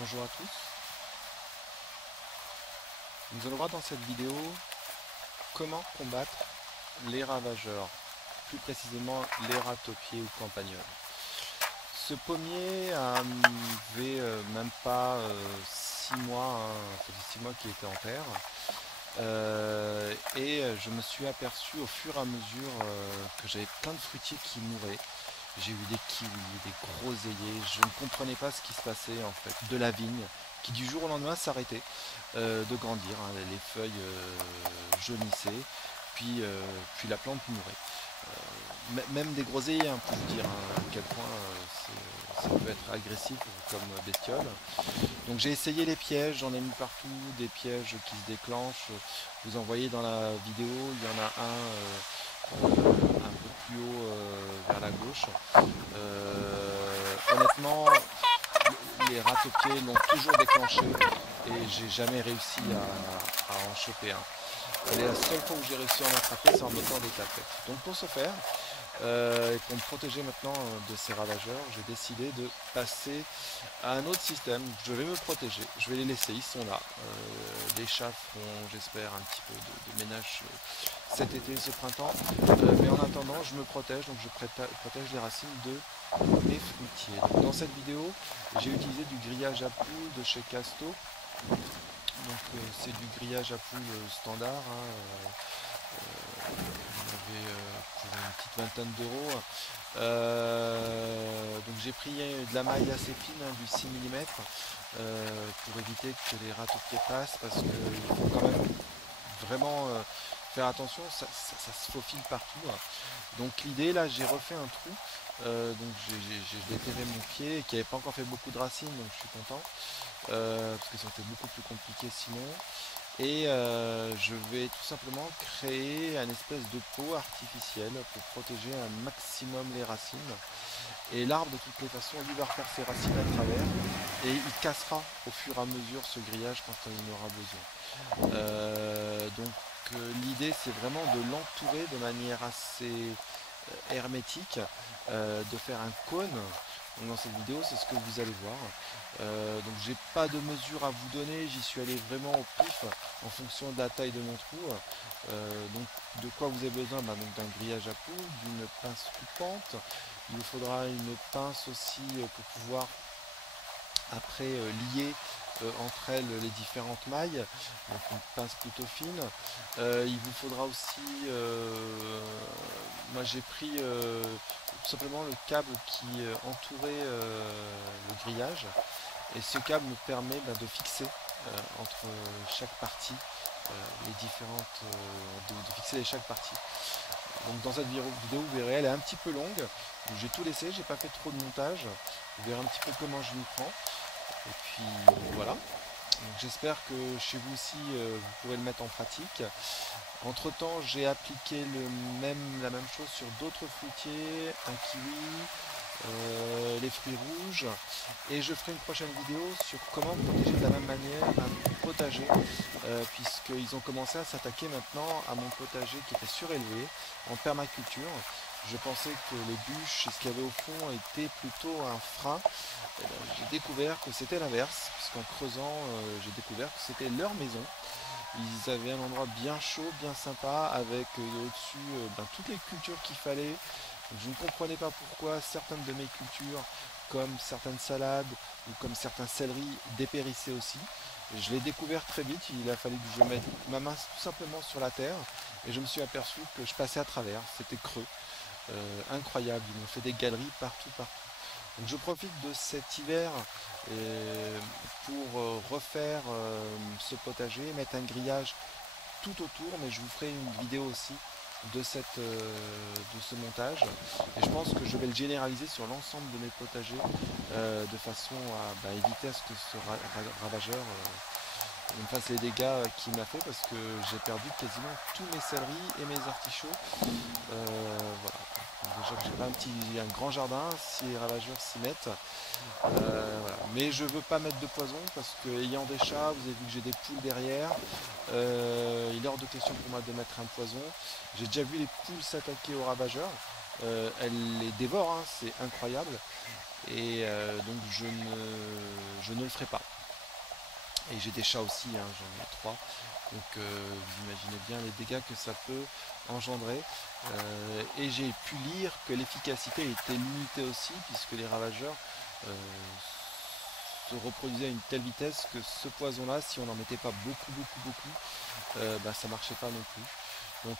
Bonjour à tous, nous allons voir dans cette vidéo comment combattre les ravageurs, plus précisément les rats-taupiers ou campagnols. Ce pommier avait même pas 6 mois, ça fait 6 mois qu'il était en terre, et je me suis aperçu au fur et à mesure que j'avais plein de fruitiers qui mouraient. J'ai eu des kiwis, des groseilliers, je ne comprenais pas ce qui se passait en fait, de la vigne qui du jour au lendemain s'arrêtait de grandir, hein. Les feuilles jaunissaient, puis la plante mourait. Même des groseilliers, hein, pour vous dire à quel point ça peut être agressif comme bestiole. Donc j'ai essayé les pièges, j'en ai mis partout, des pièges qui se déclenchent. Vous en voyez dans la vidéo, il y en a un peu plus haut vers la gauche. Honnêtement, les rats-taupiers l'ont toujours déclenché et j'ai jamais réussi à en choper un. Et la seule fois où j'ai réussi à en attraper, c'est en mettant des tapettes. Donc pour ce faire, et pour me protéger maintenant de ces ravageurs, j'ai décidé de passer à un autre système. Je vais me protéger, je vais les laisser, ils sont là. Les chats feront, j'espère, un petit peu de ménage cet été, ce printemps. Mais en attendant, je me protège, donc je protège les racines de mes fruitiers. Donc, dans cette vidéo, j'ai utilisé du grillage à poules de chez Casto. Donc c'est du grillage à poules standard, hein, j'en avais pour une petite vingtaine d'euros. Donc j'ai pris de la maille assez fine, hein, du 6 mm, pour éviter que les rats-taupiers passent, parce qu'il faut quand même vraiment faire attention, ça se faufile partout, hein. Donc l'idée, là, j'ai refait un trou, donc j'ai déterré mon pied qui n'avait pas encore fait beaucoup de racines, donc je suis content, parce que c'était beaucoup plus compliqué sinon. Et je vais tout simplement créer un espèce de pot artificiel pour protéger un maximum les racines. Et l'arbre, de toutes les façons, lui va refaire ses racines à travers et il cassera au fur et à mesure ce grillage quand il en aura besoin. L'idée, c'est vraiment de l'entourer de manière assez hermétique, de faire un cône. Donc, dans cette vidéo, c'est ce que vous allez voir. Donc j'ai pas de mesure à vous donner, j'y suis allé vraiment au pif en fonction de la taille de mon trou. Donc de quoi vous avez besoin? Donc d'un grillage à poules, d'une pince coupante. Il vous faudra une pince aussi pour pouvoir après lier entre elles les différentes mailles, donc une pince plutôt fine. Il vous faudra aussi, moi j'ai pris tout simplement le câble qui entourait le grillage, et ce câble me permet de fixer entre chaque partie les différentes, de fixer chaque partie. Donc dans cette vidéo, vous verrez, elle est un petit peu longue. J'ai tout laissé, j'ai pas fait trop de montage. Vous verrez un petit peu comment je m'y prends. Et puis voilà. J'espère que chez vous aussi, vous pourrez le mettre en pratique. Entre temps, j'ai appliqué la même chose sur d'autres fruitiers, un kiwi, les fruits rouges, et je ferai une prochaine vidéo sur comment protéger de la même manière un potager, puisqu'ils ont commencé à s'attaquer maintenant à mon potager qui était surélevé en permaculture. Je pensais que les bûches et ce qu'il y avait au fond était plutôt un frein. J'ai découvert que c'était l'inverse, puisqu'en creusant, j'ai découvert que c'était leur maison. Ils avaient un endroit bien chaud, bien sympa, avec au-dessus toutes les cultures qu'il fallait. Je ne comprenais pas pourquoi certaines de mes cultures, comme certaines salades ou comme certains céleris, dépérissaient aussi. Je l'ai découvert très vite, il a fallu que je mette ma main tout simplement sur la terre, et je me suis aperçu que je passais à travers, c'était creux. Incroyable, ils m'ont fait des galeries partout, partout. Donc je profite de cet hiver pour refaire ce potager, mettre un grillage tout autour, mais je vous ferai une vidéo aussi de ce montage, et je pense que je vais le généraliser sur l'ensemble de mes potagers de façon à éviter à ce que ce ravageur me fasse les dégâts qu'il m'a fait, parce que j'ai perdu quasiment tous mes céleris et mes artichauts. Voilà. Déjà que j'ai pas un grand jardin, si les ravageurs s'y mettent. Voilà. Mais je veux pas mettre de poison, parce que ayant des chats, vous avez vu que j'ai des poules derrière, il est hors de question pour moi de mettre un poison. J'ai déjà vu les poules s'attaquer aux ravageurs, elles les dévorent, hein, c'est incroyable. Et donc je je ne le ferai pas. Et j'ai des chats aussi, hein, j'en ai 3. Donc vous imaginez bien les dégâts que ça peut engendrer. Et j'ai pu lire que l'efficacité était limitée aussi, puisque les ravageurs se reproduisaient à une telle vitesse que ce poison-là, si on n'en mettait pas beaucoup, bah, ça marchait pas non plus. Donc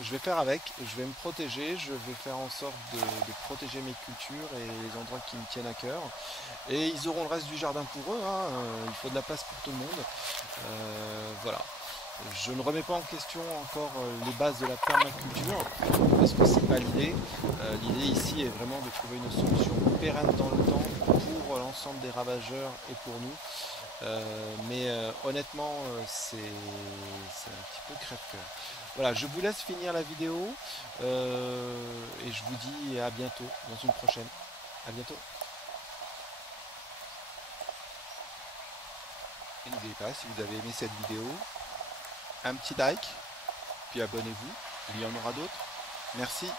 je vais faire avec, je vais me protéger, je vais faire en sorte de protéger mes cultures et les endroits qui me tiennent à cœur. Et ils auront le reste du jardin pour eux, hein, il faut de la place pour tout le monde. Voilà. Je ne remets pas en question encore les bases de la permaculture, parce que c'est pas l'idée. L'idée ici est vraiment de trouver une solution pérenne dans le temps pour l'ensemble des ravageurs et pour nous. Mais honnêtement, c'est un petit peu crève-cœur. Voilà, je vous laisse finir la vidéo et je vous dis à bientôt dans une prochaine. À bientôt. Et n'oubliez pas, si vous avez aimé cette vidéo, un petit like, puis abonnez-vous, il y en aura d'autres. Merci.